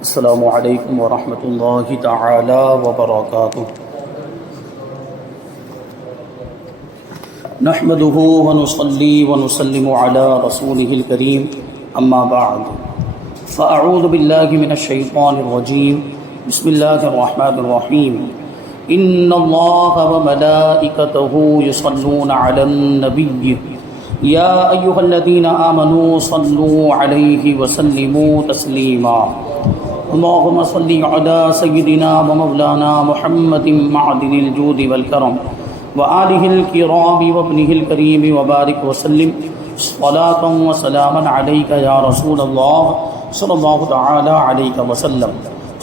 السلام علیکم ورحمۃ اللہ تعالی وبرکاتہ۔ نحمده ونصلي ونسلم على رسوله الكريم اما بعد فاعوذ باللہ من الشیطان الرجیم بسم اللہ الرحمن الرحیم ان اللہ وملائکته یصلون علی النبی یا ایها الذین آمنوا صلوا علیہ وسلموا تسلیما اللهم صل على سيدنا ومولانا محمد معدن الجود والكرم وآله الكرام وابنه الكريم وبارك وسلم صلاة وسلاما عليك يا رسول الله صلی اللہ تعالی علیہ وسلم۔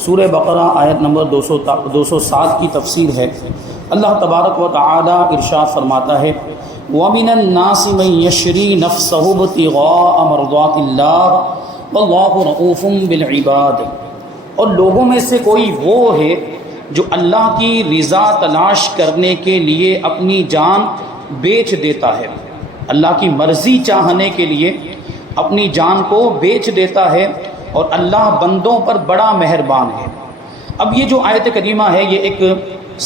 سورہ بقرہ آیت نمبر 207 کی تفسیر ہے۔ اللہ تبارک و تعالی ارشاد فرماتا ہے وَمِنَ النَّاسِ مَن يَشْرِي نَفْسَهُ ابْتِغَاءَ مَرْضَاتِ اللَّهِ وَاللَّهُ رَءُوفٌ بِالْعِبَادِ، اور لوگوں میں سے کوئی وہ ہے جو اللہ کی رضا تلاش کرنے کے لیے اپنی جان بیچ دیتا ہے، اللہ کی مرضی چاہنے کے لیے اپنی جان کو بیچ دیتا ہے، اور اللہ بندوں پر بڑا مہربان ہے۔ اب یہ جو آیت کریمہ ہے یہ ایک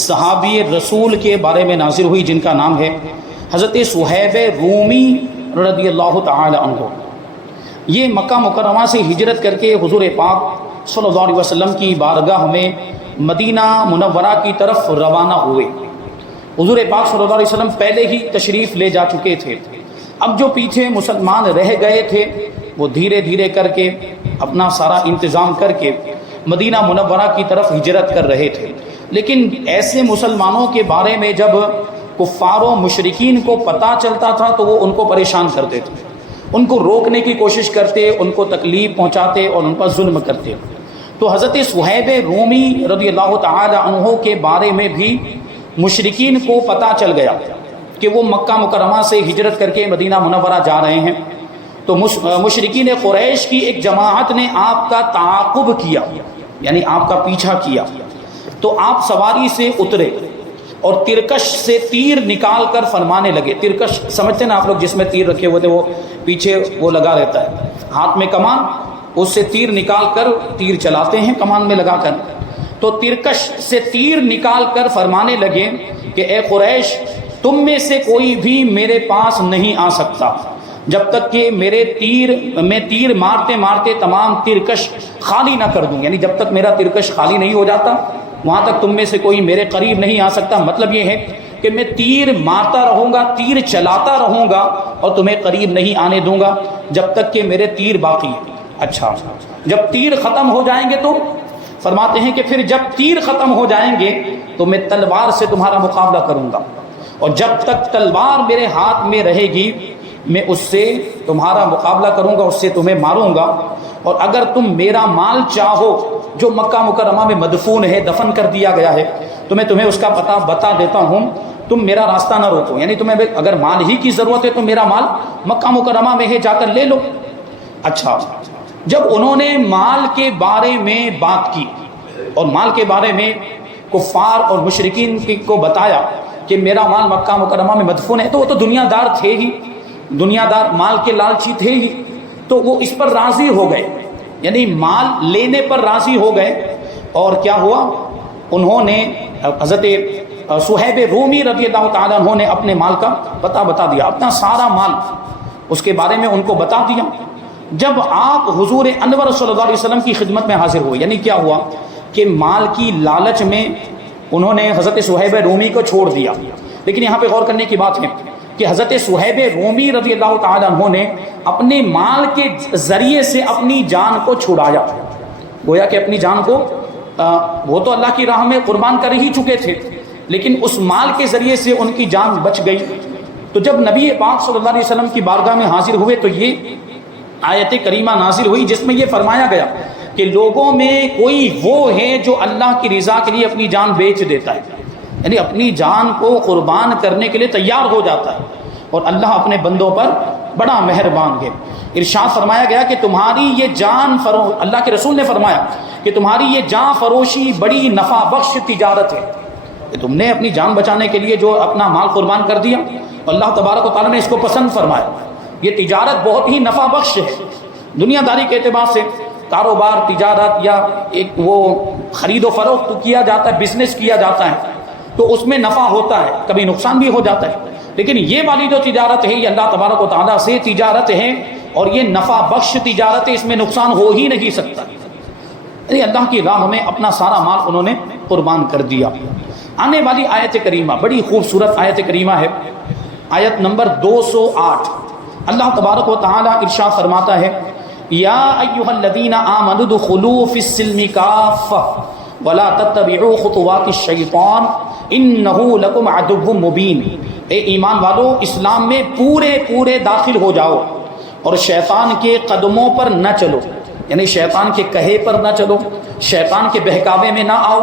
صحابی رسول کے بارے میں نازل ہوئی جن کا نام ہے حضرت صہیب رومی رضی اللہ تعالی عنہ۔ یہ مکہ مکرمہ سے ہجرت کر کے حضور پاک صلی اللہ علیہ وسلم کی بارگاہ میں مدینہ منورہ کی طرف روانہ ہوئے۔ حضور پاک صلی اللہ علیہ وسلم پہلے ہی تشریف لے جا چکے تھے، اب جو پیچھے مسلمان رہ گئے تھے وہ دھیرے دھیرے کر کے اپنا سارا انتظام کر کے مدینہ منورہ کی طرف ہجرت کر رہے تھے۔ لیکن ایسے مسلمانوں کے بارے میں جب کفار و مشرکین کو پتہ چلتا تھا تو وہ ان کو پریشان کرتے تھے، ان کو روکنے کی کوشش کرتے، ان کو تکلیف پہنچاتے اور ان پر ظلم کرتے۔ تو حضرت صہیب رومی رضی اللہ تعالی عنہ کے بارے میں بھی مشرکین کو پتہ چل گیا کہ وہ مکہ مکرمہ سے ہجرت کر کے مدینہ منورہ جا رہے ہیں۔ تو مشرکین قریش کی ایک جماعت نے آپ کا تعاقب کیا، یعنی آپ کا پیچھا کیا۔ تو آپ سواری سے اترے اور ترکش سے تیر نکال کر فرمانے لگے۔ ترکش سمجھتے نا آپ لوگ، جس میں تیر رکھے ہوئے تھے، وہ پیچھے وہ لگا رہتا ہے، ہاتھ میں کمان، اس سے تیر نکال کر تیر چلاتے ہیں کمان میں لگا کر۔ تو ترکش سے تیر نکال کر فرمانے لگے کہ اے قریش، تم میں سے کوئی بھی میرے پاس نہیں آ سکتا جب تک کہ میں تیر مارتے مارتے تمام ترکش خالی نہ کر دوں، یعنی جب تک میرا ترکش خالی نہیں ہو جاتا وہاں تک تم میں سے کوئی میرے قریب نہیں آ سکتا۔ مطلب یہ ہے کہ میں تیر مارتا رہوں گا، تیر چلاتا رہوں گا اور تمہیں قریب نہیں آنے دوں گا جب تک کہ میرے تیر باقی ہیں۔ اچھا، جب تیر ختم ہو جائیں گے تو فرماتے ہیں کہ پھر جب تیر ختم ہو جائیں گے تو میں تلوار سے تمہارا مقابلہ کروں گا، اور جب تک تلوار میرے ہاتھ میں رہے گی میں اس سے تمہارا مقابلہ کروں گا، اس سے تمہیں ماروں گا۔ اور اگر تم میرا مال چاہو جو مکہ مکرمہ میں مدفون ہے، دفن کر دیا گیا ہے، تو میں تمہیں اس کا پتہ بتا دیتا ہوں، تم میرا راستہ نہ روکو، یعنی تمہیں اگر مال ہی کی ضرورت ہے تو میرا مال مکہ مکرمہ میں ہے، جا کر لے لو۔ اچھا، جب انہوں نے مال کے بارے میں بات کی اور مال کے بارے میں کفار اور مشرکین کو بتایا کہ میرا مال مکہ مکرمہ میں مدفون ہے، تو وہ تو دنیا دار تھے ہی، دنیا دار مال کے لالچی تھے ہی، تو وہ اس پر راضی ہو گئے، یعنی مال لینے پر راضی ہو گئے۔ اور کیا ہوا، انہوں نے حضرت صہیب رومی رضی اللہ تعالیٰ عنہ نے اپنے مال کا پتہ بتا دیا، اپنا سارا مال اس کے بارے میں ان کو بتا دیا۔ جب آپ حضور انور صلی اللہ علیہ وسلم کی خدمت میں حاضر ہوئے، یعنی کیا ہوا کہ مال کی لالچ میں انہوں نے حضرت صہیب رومی کو چھوڑ دیا۔ لیکن یہاں پہ غور کرنے کی بات ہے کہ حضرت صہیب رومی رضی اللہ تعالیٰ عنہ نے اپنے مال کے ذریعے سے اپنی جان کو چھڑایا، گویا کہ اپنی جان کو وہ تو اللہ کی راہ میں قربان کر ہی چکے تھے، لیکن اس مال کے ذریعے سے ان کی جان بچ گئی۔ تو جب نبی پاک صلی اللہ علیہ وسلم کی بارگاہ میں حاضر ہوئے تو یہ آیت کریمہ نازل ہوئی جس میں یہ فرمایا گیا کہ لوگوں میں کوئی وہ ہے جو اللہ کی رضا کے لیے اپنی جان بیچ دیتا ہے، یعنی اپنی جان کو قربان کرنے کے لیے تیار ہو جاتا ہے، اور اللہ اپنے بندوں پر بڑا مہربان ہے۔ ارشاد فرمایا گیا کہ تمہاری یہ جان اللہ کے رسول نے فرمایا کہ تمہاری یہ جان فروشی بڑی نفع بخش تجارت ہے، کہ تم نے اپنی جان بچانے کے لیے جو اپنا مال قربان کر دیا، اللہ تبارک و تعالیٰ نے اس کو پسند فرمایا۔ یہ تجارت بہت ہی نفع بخش ہے دنیا داری کے اعتبار سے، کاروبار تجارت یا ایک وہ خرید و فروخت کیا جاتا ہے، بزنس کیا جاتا ہے، تو اس میں نفع ہوتا ہے، کبھی نقصان بھی ہو جاتا ہے، لیکن یہ والی جو تجارت ہے یہ اللہ تبارک و تعالیٰ سے تجارت ہے اور یہ نفع بخش تجارت ہے، اس میں نقصان ہو ہی نہیں سکتا۔ یعنی اللہ کی راہ میں اپنا سارا مال انہوں نے قربان کر دیا۔ آنے والی آیت کریمہ بڑی خوبصورت آیت کریمہ ہے، آیت نمبر 208۔ اللہ تبارک و تعالیٰ ارشاد فرماتا ہے، یا ایھا الذین آمنوا ادخلوا فی السلم کافۃ ولا تتبعوا خطوات الشیطان انہ لکم عدو مبین۔ اے ایمان والو، اسلام میں پورے داخل ہو جاؤ اور شیطان کے قدموں پر نہ چلو، یعنی شیطان کے کہے پر نہ چلو، شیطان کے بہکاوے میں نہ آؤ،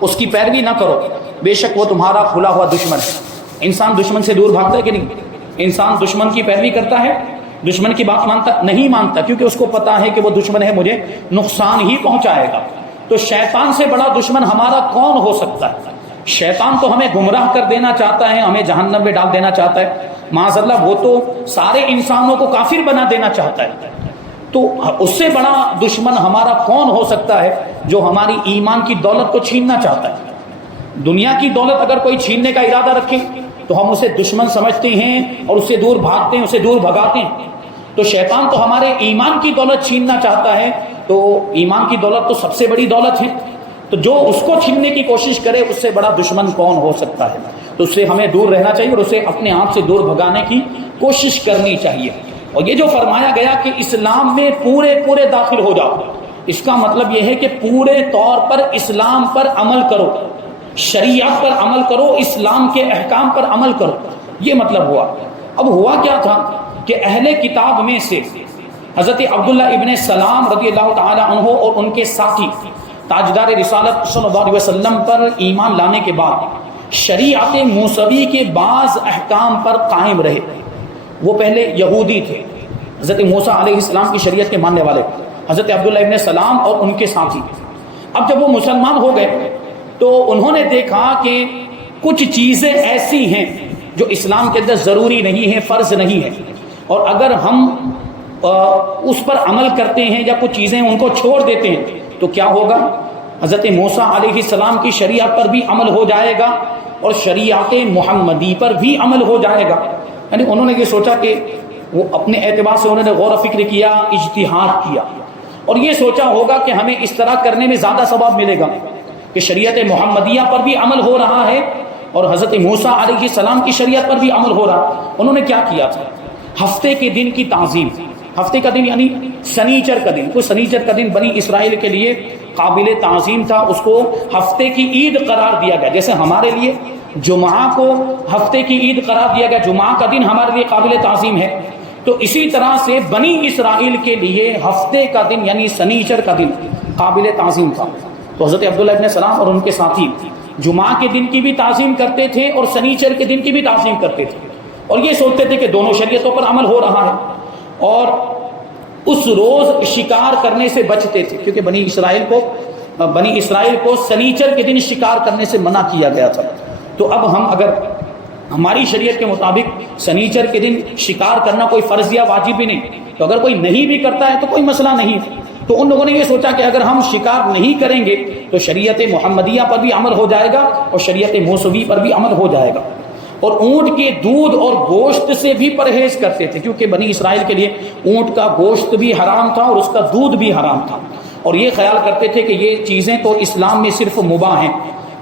اس کی پیروی نہ کرو، بے شک وہ تمہارا کھلا ہوا دشمن ہے۔ انسان دشمن سے دور بھاگتا ہے کہ نہیں؟ انسان دشمن کی پیروی کرتا ہے، دشمن کی بات نہیں مانتا، کیونکہ اس کو پتا ہے کہ وہ دشمن ہے، مجھے نقصان ہی پہنچائے گا۔ تو شیطان سے بڑا دشمن ہمارا کون ہو سکتا ہے؟ شیطان تو ہمیں گمراہ کر دینا چاہتا ہے، ہمیں جہنم میں ڈال دینا چاہتا ہے، معاذ اللہ وہ تو سارے انسانوں کو کافر بنا دینا چاہتا ہے۔ تو اس سے بڑا دشمن ہمارا کون ہو سکتا ہے جو ہماری ایمان کی دولت کو چھیننا چاہتا ہے؟ دنیا کی دولت اگر کوئی چھیننے کا ارادہ رکھے تو ہم اسے دشمن سمجھتے ہیں اور اس سے دور بھاگتے ہیں، اسے دور بھگاتے ہیں۔ تو شیطان تو ہمارے ایمان کی دولت چھیننا چاہتا ہے، تو ایمان کی دولت تو سب سے بڑی دولت ہے، تو جو اس کو چھیننے کی کوشش کرے اس سے بڑا دشمن کون ہو سکتا ہے؟ تو اس سے ہمیں دور رہنا چاہیے اور اسے اپنے آپ سے دور بھگانے کی کوشش کرنی چاہیے۔ اور یہ جو فرمایا گیا کہ اسلام میں پورے داخل ہو جاؤ، اس کا مطلب یہ ہے کہ پورے طور پر اسلام پر عمل کرو، شریعت پر عمل کرو، اسلام کے احکام پر عمل کرو، یہ مطلب ہوا۔ اب ہوا کیا تھا کہ اہل کتاب میں سے حضرت عبداللہ ابن سلام رضی اللہ تعالی عنہ اور ان کے ساتھی تاجدار رسالت صلی اللہ علیہ وسلم پر ایمان لانے کے بعد شریعت موسوی کے بعض احکام پر قائم رہے۔ وہ پہلے یہودی تھے، حضرت موسیٰ علیہ السلام کی شریعت کے ماننے والے، حضرت عبداللہ ابن سلام اور ان کے ساتھی۔ اب جب وہ مسلمان ہو گئے تو انہوں نے دیکھا کہ کچھ چیزیں ایسی ہیں جو اسلام کے اندر ضروری نہیں ہیں، فرض نہیں ہے، اور اگر ہم اس پر عمل کرتے ہیں یا کچھ چیزیں ان کو چھوڑ دیتے ہیں تو کیا ہوگا؟ حضرت موسیٰ علیہ السلام کی شریعت پر بھی عمل ہو جائے گا اور شریعت محمدی پر بھی عمل ہو جائے گا۔ یعنی انہوں نے یہ سوچا کہ وہ اپنے اعتبار سے انہوں نے غور و فکر کیا، اجتہاد کیا، اور یہ سوچا ہوگا کہ ہمیں اس طرح کرنے میں زیادہ ثواب ملے گا کہ شریعت محمدیہ پر بھی عمل ہو رہا ہے اور حضرت موسیٰ علیہ السلام کی شریعت پر بھی عمل ہو رہا ہے۔ انہوں نے کیا کیا تھا؟ ہفتے کے دن کی تعظیم، ہفتے کا دن یعنی سنیچر کا دن، کوئی سنیچر کا دن بنی اسرائیل کے لیے قابل تعظیم تھا، اس کو ہفتے کی عید قرار دیا گیا، جیسے ہمارے لیے جمعہ کو ہفتے کی عید قرار دیا گیا، جمعہ کا دن ہمارے لیے قابل تعظیم ہے، تو اسی طرح سے بنی اسرائیل کے لیے ہفتے کا دن یعنی سنیچر کا دن قابل تعظیم تھا۔ تو حضرت عبداللہ ابن سلام اور ان کے ساتھی جمعہ کے دن کی بھی تعظیم کرتے تھے اور سنیچر کے دن کی بھی تعظیم کرتے تھے، اور یہ سوچتے تھے کہ دونوں شریعتوں پر عمل ہو رہا ہے، اور اس روز شکار کرنے سے بچتے تھے، کیونکہ بنی اسرائیل کو سنیچر کے دن شکار کرنے سے منع کیا گیا تھا۔ تو اب ہم اگر ہماری شریعت کے مطابق سنیچر کے دن شکار کرنا کوئی فرض یا واجب بھی نہیں، تو اگر کوئی نہیں بھی کرتا ہے تو کوئی مسئلہ نہیں۔ تو ان لوگوں نے یہ سوچا کہ اگر ہم شکار نہیں کریں گے تو شریعت محمدیہ پر بھی عمل ہو جائے گا اور شریعت موسوی پر بھی عمل ہو جائے گا، اور اونٹ کے دودھ اور گوشت سے بھی پرہیز کرتے تھے، کیونکہ بنی اسرائیل کے لیے اونٹ کا گوشت بھی حرام تھا اور اس کا دودھ بھی حرام تھا، اور یہ خیال کرتے تھے کہ یہ چیزیں تو اسلام میں صرف مباح ہیں،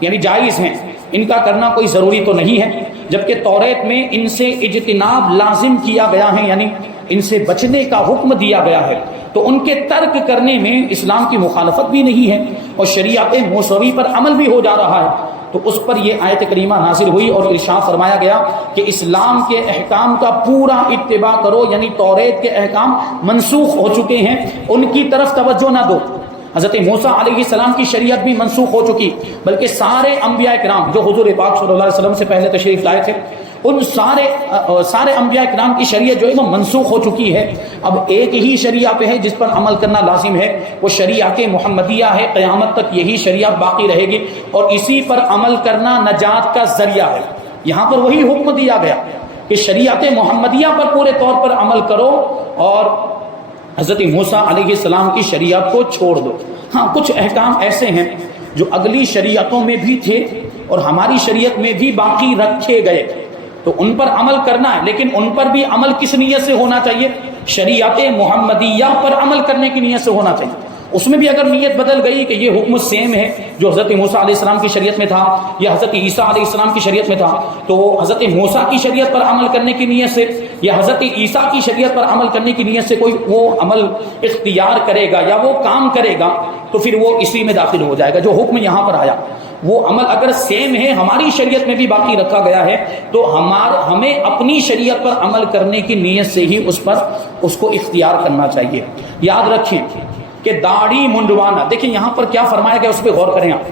یعنی جائز ہیں، ان کا کرنا کوئی ضروری تو نہیں ہے، جبکہ توریت میں ان سے اجتناب لازم کیا گیا ہے، یعنی ان سے بچنے کا حکم دیا گیا ہے، تو ان کے ترک کرنے میں اسلام کی مخالفت بھی نہیں ہے اور شریعت موسوی پر عمل بھی ہو جا رہا ہے۔ تو اس پر یہ آیت کریمہ نازل ہوئی اور ارشاد فرمایا گیا کہ اسلام کے احکام کا پورا اتباع کرو، یعنی توریت کے احکام منسوخ ہو چکے ہیں، ان کی طرف توجہ نہ دو۔ حضرت موسیٰ علیہ السلام کی شریعت بھی منسوخ ہو چکی، بلکہ سارے انبیاء کرام جو حضور پاک صلی اللہ علیہ وسلم سے پہلے تشریف لائے تھے، ان سارے انبیاء کرام کی شریعت جو ہے وہ منسوخ ہو چکی ہے۔ اب ایک ہی شریعت پہ ہے جس پر عمل کرنا لازم ہے، وہ شریعت محمدیہ ہے، قیامت تک یہی شریعت باقی رہے گی اور اسی پر عمل کرنا نجات کا ذریعہ ہے۔ یہاں پر وہی حکم دیا گیا کہ شریعت محمدیہ پر پورے طور پر عمل کرو اور حضرت موسیٰ علیہ السلام کی شریعت کو چھوڑ دو. ہاں کچھ احکام ایسے ہیں جو اگلی شریعتوں میں بھی تھے اور ہماری شریعت میں بھی باقی رکھے گئے، تو ان پر عمل کرنا ہے، لیکن ان پر بھی عمل کس نیت سے ہونا چاہیے؟ شریعت محمدیہ پر عمل کرنے کی نیت سے ہونا چاہیے. اس میں بھی اگر نیت بدل گئی کہ یہ حکم سیم ہے جو حضرت موسیٰ علیہ السلام کی شریعت میں تھا یا حضرت عیسیٰ علیہ السلام کی شریعت میں تھا، تو حضرت موسیٰ کی شریعت پر عمل کرنے کی نیت سے یا حضرت عیسیٰ کی شریعت پر عمل کرنے کی نیت سے کوئی وہ عمل اختیار کرے گا یا وہ کام کرے گا، تو پھر وہ اسی میں داخل ہو جائے گا. جو حکم یہاں پر آیا وہ عمل اگر سیم ہے، ہماری شریعت میں بھی باقی رکھا گیا ہے، تو ہمیں اپنی شریعت پر عمل کرنے کی نیت سے ہی اس کو اختیار کرنا چاہیے. یاد رکھیں کہ داڑھی منڈوانا، دیکھیں یہاں پر کیا فرمایا گیا، اس پہ غور کریں آپ.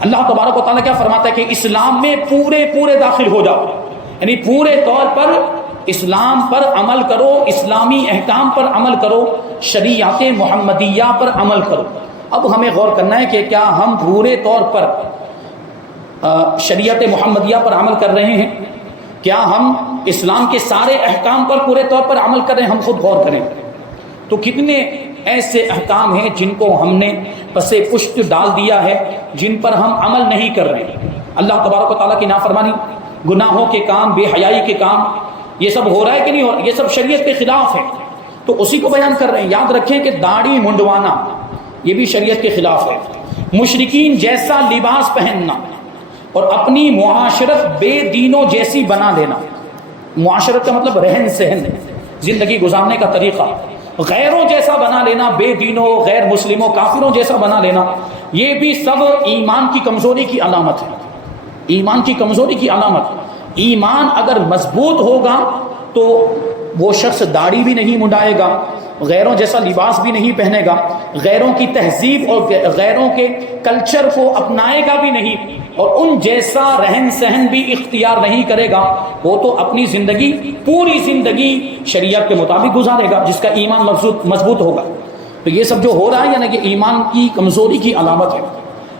اللہ تبارک و تعالیٰ کیا فرماتا ہے کہ اسلام میں پورے داخل ہو جاؤ، یعنی پورے طور پر اسلام پر عمل کرو، اسلامی احکام پر عمل کرو، شریعت محمدیہ پر عمل کرو. اب ہمیں غور کرنا ہے کہ کیا ہم پورے طور پر شریعت محمدیہ پر عمل کر رہے ہیں؟ کیا ہم اسلام کے سارے احکام پر پورے طور پر عمل کر رہے ہیں؟ ہم خود غور کریں تو کتنے ایسے احکام ہیں جن کو ہم نے پس پشت ڈال دیا ہے، جن پر ہم عمل نہیں کر رہے ہیں. اللہ تبارک و تعالیٰ کی نافرمانی، گناہوں کے کام، بے حیائی کے کام، یہ سب ہو رہا ہے کہ نہیں ہو رہا؟ یہ سب شریعت کے خلاف ہے، تو اسی کو بیان کر رہے ہیں. یاد رکھیں کہ داڑھی منڈوانا یہ بھی شریعت کے خلاف ہے. مشرکین جیسا لباس پہننا اور اپنی معاشرت بے دینوں جیسی بنا لینا. معاشرت کا مطلب رہن سہن، زندگی گزارنے کا طریقہ غیروں جیسا بنا لینا، بے دینوں، غیر مسلموں، کافروں جیسا بنا لینا، یہ بھی سب ایمان کی کمزوری کی علامت ہے. ایمان کی کمزوری کی علامت. ایمان اگر مضبوط ہوگا تو وہ شخص داڑھی بھی نہیں منڈائے گا، غیروں جیسا لباس بھی نہیں پہنے گا، غیروں کی تہذیب اور غیروں کے کلچر کو اپنائے گا بھی نہیں، اور ان جیسا رہن سہن بھی اختیار نہیں کرے گا. وہ تو اپنی زندگی، پوری زندگی شریعت کے مطابق گزارے گا جس کا ایمان مضبوط ہوگا. تو یہ سب جو ہو رہا ہے یعنی کہ ایمان کی کمزوری کی علامت ہے.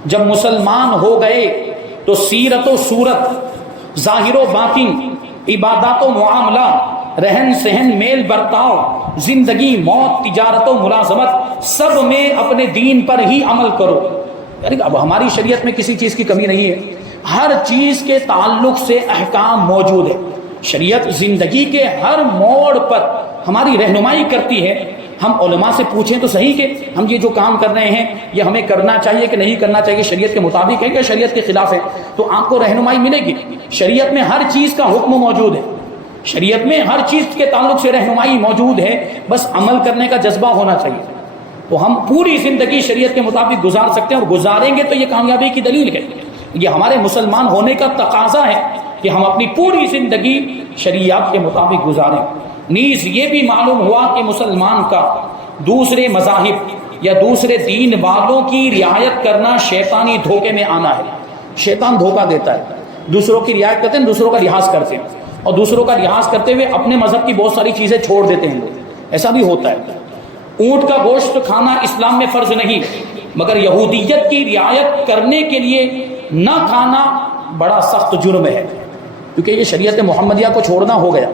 جب مسلمان ہو گئے تو سیرت و صورت، ظاہر و باطن، عبادات و معاملہ، رہن سہن، میل برتاؤ، زندگی، موت، تجارت و ملازمت، سب میں اپنے دین پر ہی عمل کرو. یعنی اب ہماری شریعت میں کسی چیز کی کمی نہیں ہے، ہر چیز کے تعلق سے احکام موجود ہے. شریعت زندگی کے ہر موڑ پر ہماری رہنمائی کرتی ہے. ہم علماء سے پوچھیں تو صحیح کہ ہم یہ جو کام کر رہے ہیں یہ ہمیں کرنا چاہیے کہ نہیں کرنا چاہیے، شریعت کے مطابق ہے کہ شریعت کے خلاف ہے، تو آپ کو رہنمائی ملے گی. شریعت میں ہر چیز کا حکم موجود ہے، شریعت میں ہر چیز کے تعلق سے رہنمائی موجود ہے، بس عمل کرنے کا جذبہ ہونا چاہیے. تو ہم پوری زندگی شریعت کے مطابق گزار سکتے ہیں، اور گزاریں گے تو یہ کامیابی کی دلیل ہے. یہ ہمارے مسلمان ہونے کا تقاضا ہے کہ ہم اپنی پوری زندگی شریعت کے مطابق گزاریں. نیز یہ بھی معلوم ہوا کہ مسلمان کا دوسرے مذاہب یا دوسرے دین والوں کی رعایت کرنا شیطانی دھوکے میں آنا ہے. شیطان دھوکہ دیتا ہے، دوسروں کی رعایت کرتے ہیں، دوسروں کا لحاظ کرتے ہیں، اور دوسروں کا لحاظ کرتے ہوئے اپنے مذہب کی بہت ساری چیزیں چھوڑ دیتے ہیں لوگ. ایسا بھی ہوتا ہے. اونٹ کا گوشت کھانا اسلام میں فرض نہیں، مگر یہودیت کی رعایت کرنے کے لیے نہ کھانا بڑا سخت جرم ہے، کیونکہ یہ شریعت محمدیہ کو چھوڑنا ہو گیا.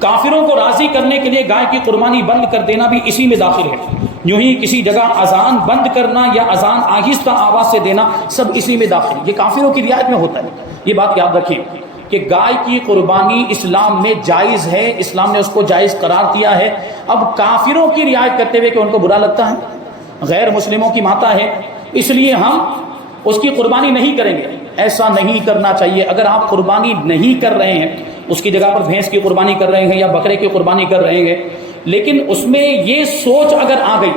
کافروں کو راضی کرنے کے لیے گائے کی قربانی بند کر دینا بھی اسی میں داخل ہے. یوں ہی کسی جگہ اذان بند کرنا یا اذان آہستہ آواز سے دینا سب اسی میں داخل ہے. یہ کافروں کی رعایت میں ہوتا ہے. یہ بات یاد رکھیں کہ گائے کی قربانی اسلام میں جائز ہے، اسلام نے اس کو جائز قرار دیا ہے. اب کافروں کی رعایت کرتے ہوئے کہ ان کو برا لگتا ہے، غیر مسلموں کی ماتا ہے، اس لیے ہم اس کی قربانی نہیں کریں گے. ایسا نہیں کرنا چاہیے. اگر آپ قربانی نہیں کر رہے ہیں، اس کی جگہ پر بھینس کی قربانی کر رہے ہیں یا بکرے کی قربانی کر رہے ہیں، لیکن اس میں یہ سوچ اگر آ گئی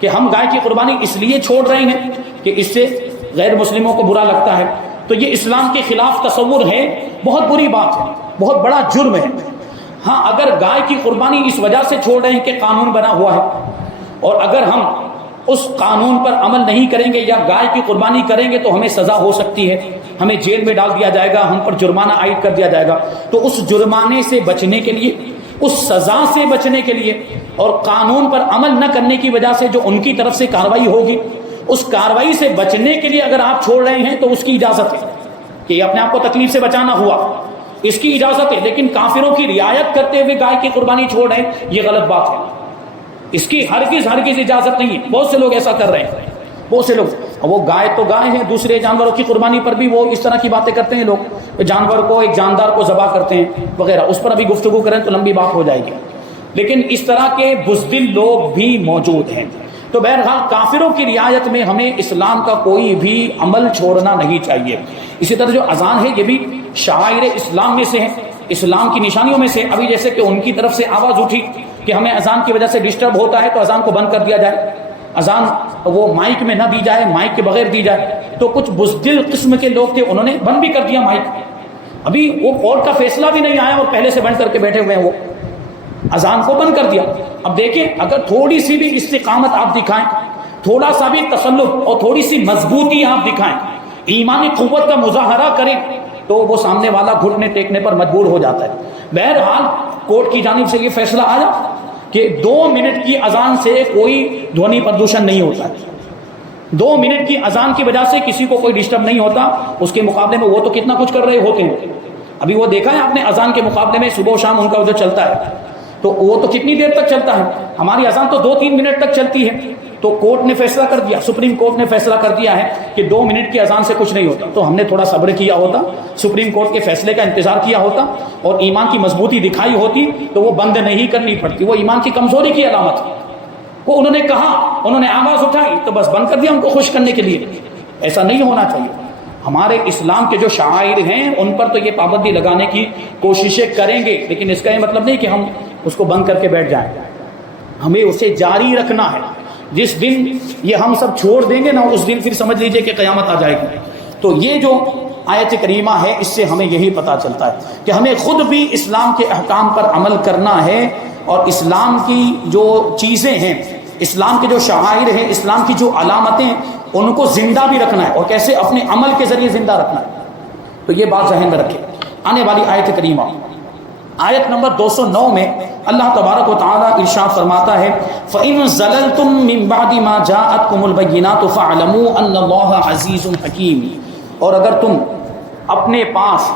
کہ ہم گائے کی قربانی اس لیے چھوڑ رہے ہیں کہ اس سے غیر مسلموں کو برا لگتا ہے، تو یہ اسلام کے خلاف تصور ہے، بہت بری بات ہے، بہت بڑا جرم ہے. ہاں اگر گائے کی قربانی اس وجہ سے چھوڑ رہے ہیں کہ قانون بنا ہوا ہے، اور اگر ہم اس قانون پر عمل نہیں کریں گے یا گائے کی قربانی کریں گے تو ہمیں سزا ہو سکتی ہے، ہمیں جیل میں ڈال دیا جائے گا، ہم پر جرمانہ عائد کر دیا جائے گا. تو اس جرمانے سے بچنے کے لیے، اس سزا سے بچنے کے لیے، اور قانون پر عمل نہ کرنے کی وجہ سے جو ان کی طرف سے کارروائی ہوگی، اس کارروائی سے بچنے کے لیے اگر آپ چھوڑ رہے ہیں تو اس کی اجازت ہے کہ یہ اپنے آپ کو تکلیف سے بچانا ہوا، اس کی اجازت ہے. لیکن کافروں کی رعایت کرتے ہوئے گائے کی قربانی چھوڑ رہے ہیں، یہ غلط بات ہے. اس کی ہرگز اجازت نہیں ہے. بہت سے لوگ ایسا کر رہے ہیں، بہت سے لوگ. وہ گائے تو گائے ہیں، دوسرے جانوروں کی قربانی پر بھی وہ اس طرح کی باتیں کرتے ہیں لوگ، جانور کو، ایک جاندار کو ذبح کرتے ہیں وغیرہ. اس پر ابھی گفتگو کریں تو لمبی بات ہو جائے گی. لیکن اس طرح کے بزدل لوگ بھی موجود ہیں. تو بہرحال کافروں کی رعایت میں ہمیں اسلام کا کوئی بھی عمل چھوڑنا نہیں چاہیے. اسی طرح جو اذان ہے یہ بھی شعائر اسلام میں سے ہے، اسلام کی نشانیوں میں سے. ابھی جیسے کہ ان کی طرف سے آواز اٹھی کہ ہمیں اذان کی وجہ سے ڈسٹرب ہوتا ہے تو اذان کو بند کر دیا جائے، اذان وہ مائک میں نہ دی جائے، مائک کے بغیر دی جائے. تو کچھ بزدل قسم کے لوگ تھے، انہوں نے بند بھی کر دیا مائک. ابھی وہ کورٹ کا فیصلہ بھی نہیں آیا اور پہلے سے بند کر کے بیٹھے ہوئے ہیں، وہ اذان کو بند کر دیا. اب دیکھیں اگر تھوڑی سی بھی استقامت آپ دکھائیں، تھوڑا سا بھی تسلط اور تھوڑی سی مضبوطی آپ دکھائیں، ایمانی قوت کا مظاہرہ کریں، تو وہ سامنے والا گھٹنے ٹیکنے پر مجبور ہو جاتا ہے. بہرحال کورٹ کی جانب سے یہ فیصلہ آیا کہ 2 منٹ کی اذان سے کوئی دھونی پردوشن نہیں ہوتا ہے. 2 منٹ کی اذان کی وجہ سے کسی کو کوئی ڈسٹرب نہیں ہوتا. اس کے مقابلے میں وہ تو کتنا کچھ کر رہے ہوتے ہیں. ابھی وہ دیکھا ہے آپ نے اذان کے مقابلے میں صبح و شام ان کا جو چلتا ہے تو وہ تو کتنی دیر تک چلتا ہے. ہماری اذان تو 2-3 منٹ تک چلتی ہے. تو کورٹ نے فیصلہ کر دیا، سپریم کورٹ نے فیصلہ کر دیا ہے کہ 2 منٹ کی اذان سے کچھ نہیں ہوتا. تو ہم نے تھوڑا صبر کیا ہوتا، سپریم کورٹ کے فیصلے کا انتظار کیا ہوتا اور ایمان کی مضبوطی دکھائی ہوتی تو وہ بند نہیں کرنی پڑتی. وہ ایمان کی کمزوری کی علامت ہے. وہ انہوں نے کہا، انہوں نے آواز اٹھائی تو بس بند کر دیا ان کو خوش کرنے کے لیے. ایسا نہیں ہونا چاہیے. ہمارے اسلام کے جو شعائر ہیں ان پر تو یہ پابندی لگانے کی کوششیں کریں گے، لیکن اس کا یہ مطلب نہیں کہ ہم اس کو بند کر کے بیٹھ جائیں. ہمیں اسے جاری رکھنا ہے. جس دن یہ ہم سب چھوڑ دیں گے نا، اس دن پھر سمجھ لیجئے کہ قیامت آ جائے گی. تو یہ جو آیت کریمہ ہے اس سے ہمیں یہی پتہ چلتا ہے کہ ہمیں خود بھی اسلام کے احکام پر عمل کرنا ہے اور اسلام کی جو چیزیں ہیں، اسلام کے جو شعائر ہیں، اسلام کی جو علامتیں ہیں، ان کو زندہ بھی رکھنا ہے اور کیسے اپنے عمل کے ذریعے زندہ رکھنا ہے. تو یہ بات ذہن میں رکھیں. آنے والی آیت کریمہ آیت نمبر 209 میں اللہ تبارک و تعالی ارشاد فرماتا ہے فَإِن زَلَلْتُم مِّن بَعْدِ مَا جَاءَتْكُمُ الْبَيِّنَاتُ فَاعْلَمُوا أَنَّ اللَّهَ عَزِيزٌ حَكِيمٌ. اور اگر تم اپنے پاس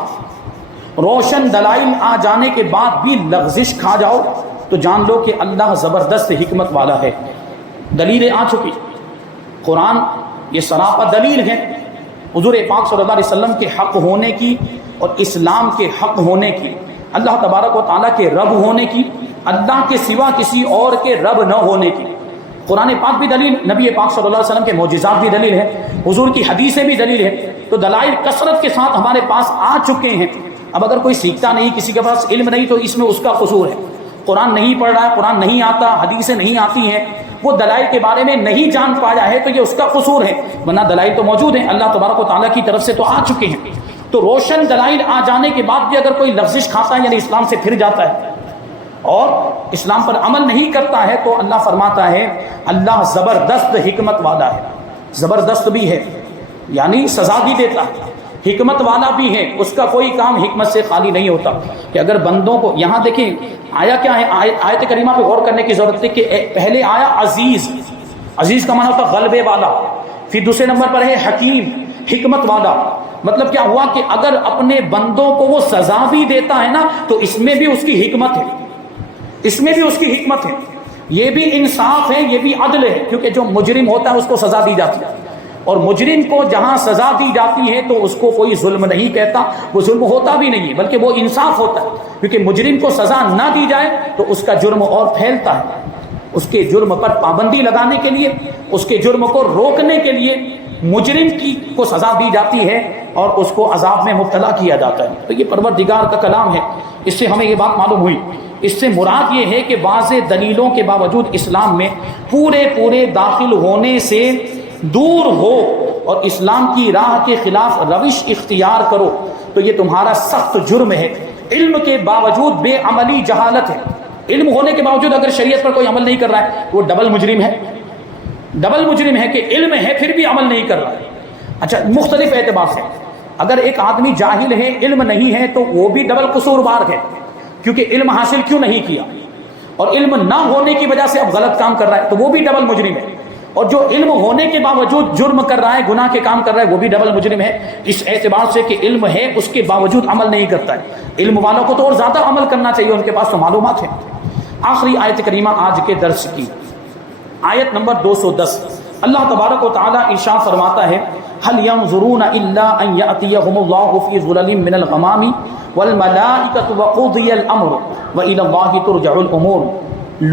روشن دلائل آ جانے کے بعد بھی لغزش کھا جاؤ تو جان لو کہ اللہ زبردست حکمت والا ہے. دلیلیں آ چکی. قرآن یہ سراپا دلیل ہے حضور پاک صلی اللہ علیہ وسلم کے حق ہونے کی اور اسلام کے حق ہونے کی، اللہ تبارک و تعالیٰ کے رب ہونے کی، اللہ کے سوا کسی اور کے رب نہ ہونے کی. قرآن پاک بھی دلیل، نبی پاک صلی اللہ علیہ وسلم کے معجزات بھی دلیل ہے، حضور کی حدیثیں بھی دلیل ہے. تو دلائل کثرت کے ساتھ ہمارے پاس آ چکے ہیں. اب اگر کوئی سیکھتا نہیں، کسی کے پاس علم نہیں، تو اس میں اس کا قصور ہے. قرآن نہیں پڑھ رہا ہے، قرآن نہیں آتا، حدیثیں نہیں آتی ہیں، وہ دلائل کے بارے میں نہیں جان پایا ہے تو یہ اس کا قصور ہے. ورنہ دلائل تو موجود ہیں، اللہ تبارک و تعالیٰ کی طرف سے تو آ چکے ہیں. تو روشن دلائل آ جانے کے بعد بھی اگر کوئی لغزش کھاتا ہے یعنی اسلام سے پھر جاتا ہے اور اسلام پر عمل نہیں کرتا ہے تو اللہ فرماتا ہے اللہ زبردست حکمت والا ہے. زبردست بھی ہے یعنی سزا بھی دیتا ہے، حکمت والا بھی ہے. اس کا کوئی کام حکمت سے خالی نہیں ہوتا. کہ اگر بندوں کو یہاں دیکھیں آیا کیا ہے، آیت کریمہ پہ غور کرنے کی ضرورت ہے کہ پہلے آیا عزیز. عزیز کا معنی ہوتا غلبے والا. پھر دوسرے نمبر پر ہے حکیم، حکمت والا. مطلب کیا ہوا کہ اگر اپنے بندوں کو وہ سزا بھی دیتا ہے نا تو اس میں بھی اس کی حکمت ہے، اس میں بھی اس کی حکمت ہے. یہ بھی انصاف ہے، یہ بھی عدل ہے. کیونکہ جو مجرم ہوتا ہے اس کو سزا دی جاتی ہے اور مجرم کو جہاں سزا دی جاتی ہے تو اس کو کوئی ظلم نہیں کہتا، وہ ظلم ہوتا بھی نہیں ہے بلکہ وہ انصاف ہوتا ہے. کیونکہ مجرم کو سزا نہ دی جائے تو اس کا جرم اور پھیلتا ہے. اس کے جرم پر پابندی لگانے کے لیے، اس کے جرم کو روکنے کے لیے مجرم کو سزا دی جاتی ہے اور اس کو عذاب میں مبتلا کیا جاتا ہے. تو یہ پروردگار کا کلام ہے. اس سے ہمیں یہ بات معلوم ہوئی. اس سے مراد یہ ہے کہ واضح دلیلوں کے باوجود اسلام میں پورے داخل ہونے سے دور ہو اور اسلام کی راہ کے خلاف روش اختیار کرو تو یہ تمہارا سخت جرم ہے. علم کے باوجود بے عملی جہالت ہے. علم ہونے کے باوجود اگر شریعت پر کوئی عمل نہیں کر رہا ہے وہ ڈبل مجرم ہے. ڈبل مجرم ہے کہ علم ہے پھر بھی عمل نہیں کر رہا ہے. اچھا مختلف اعتبار سے اگر ایک آدمی جاہل ہے، علم نہیں ہے تو وہ بھی ڈبل قصوروار ہے کیونکہ علم حاصل کیوں نہیں کیا اور علم نہ ہونے کی وجہ سے اب غلط کام کر رہا ہے تو وہ بھی ڈبل مجرم ہے. اور جو علم ہونے کے باوجود جرم کر رہا ہے، گناہ کے کام کر رہا ہے، وہ بھی ڈبل مجرم ہے. اس اعتبار سے کہ علم ہے اس کے باوجود عمل نہیں کرتا ہے. علم والوں کو تو اور زیادہ عمل کرنا چاہیے، ان کے پاس تو معلومات ہیں. آخری آیت کریمہ آج کے درس کی آیت نمبر 210 اللہ تبارک و تعالی ارشاد فرماتا ہے هل ينظرون الا ان ياتيهم الله في ظلل من الغمام والملائکۃ وقضی الامر والى الله ترجع الامور.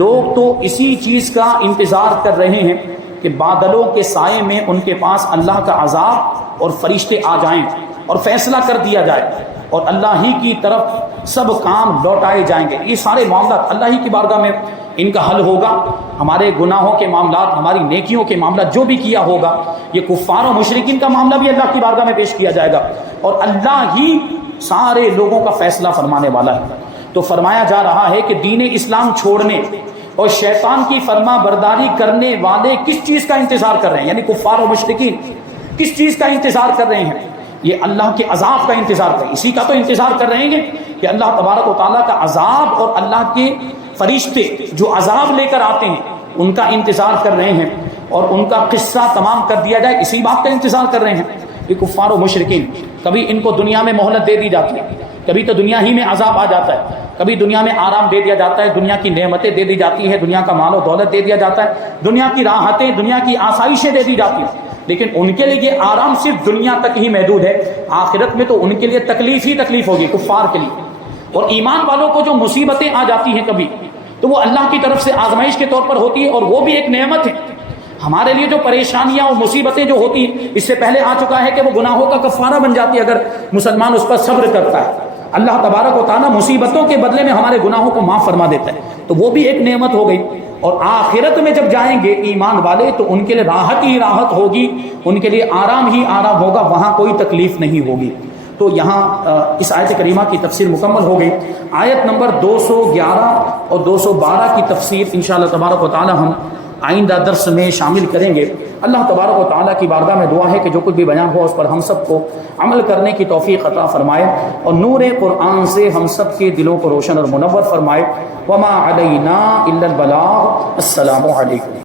لوگ تو اسی چیز کا انتظار کر رہے ہیں کہ بادلوں کے سائے میں ان کے پاس اللہ کا عذاب اور فرشتے آ جائیں اور فیصلہ کر دیا جائے اور اللہ ہی کی طرف سب کام لوٹائے جائیں گے. یہ سارے معاملات اللہ ہی کی بارگاہ میں ان کا حل ہوگا. ہمارے گناہوں کے معاملات، ہماری نیکیوں کے معاملات جو بھی کیا ہوگا، یہ کفار و مشرکین کا معاملہ بھی اللہ کی بارگاہ میں پیش کیا جائے گا اور اللہ ہی سارے لوگوں کا فیصلہ فرمانے والا ہے. تو فرمایا جا رہا ہے کہ دین اسلام چھوڑنے اور شیطان کی فرما برداری کرنے والے کس چیز کا انتظار کر رہے ہیں، یعنی کفار و مشرکین کس چیز کا انتظار کر رہے ہیں؟ یہ اللہ کے عذاب کا انتظار کر رہے ہیں. اسی کا تو انتظار کر رہے ہیں کہ اللہ تبارک و تعالیٰ کا عذاب اور اللہ کے فرشتے جو عذاب لے کر آتے ہیں ان کا انتظار کر رہے ہیں اور ان کا قصہ تمام کر دیا جائے، اسی بات کا انتظار کر رہے ہیں. یہ کفار و مشرکین کبھی ان کو دنیا میں مہلت دے دی جاتی ہے، کبھی تو دنیا ہی میں عذاب آ جاتا ہے، کبھی دنیا میں آرام دے دیا جاتا ہے، دنیا کی نعمتیں دے دی جاتی ہیں، دنیا کا مال و دولت دے دیا جاتا ہے، دنیا کی راحتیں، دنیا کی آسائشیں دے دی جاتی ہیں. لیکن ان کے لیے یہ آرام صرف دنیا تک ہی محدود ہے. آخرت میں تو ان کے لیے تکلیف ہی تکلیف ہوگی کفار کے لیے. اور ایمان والوں کو جو مصیبتیں آ جاتی ہیں کبھی تو وہ اللہ کی طرف سے آزمائش کے طور پر ہوتی ہے اور وہ بھی ایک نعمت ہے. ہمارے لیے جو پریشانیاں اور مصیبتیں جو ہوتی ہیں، اس سے پہلے آ چکا ہے کہ وہ گناہوں کا کفارہ بن جاتی ہے اگر مسلمان اس پر صبر کرتا ہے. اللہ تبارک و تعالیٰ مصیبتوں کے بدلے میں ہمارے گناہوں کو معاف فرما دیتا ہے، تو وہ بھی ایک نعمت ہو گئی. اور آخرت میں جب جائیں گے ایمان والے تو ان کے لیے راحت ہی راحت ہوگی، ان کے لیے آرام ہی آرام ہوگا، وہاں کوئی تکلیف نہیں ہوگی. تو یہاں اس آیت کریمہ کی تفسیر مکمل ہو گئی. آیت نمبر 211 اور 212 کی تفسیر انشاءاللہ تبارک و تعالی ہم آئندہ درس میں شامل کریں گے. اللہ تبارک و تعالیٰ کی بارگاہ میں دعا ہے کہ جو کچھ بھی بیان ہوا اس پر ہم سب کو عمل کرنے کی توفیق عطا فرمائے اور نور قرآن سے ہم سب کے دلوں کو روشن اور منور فرمائے. وما علینا الا البلاغ. السلام علیکم.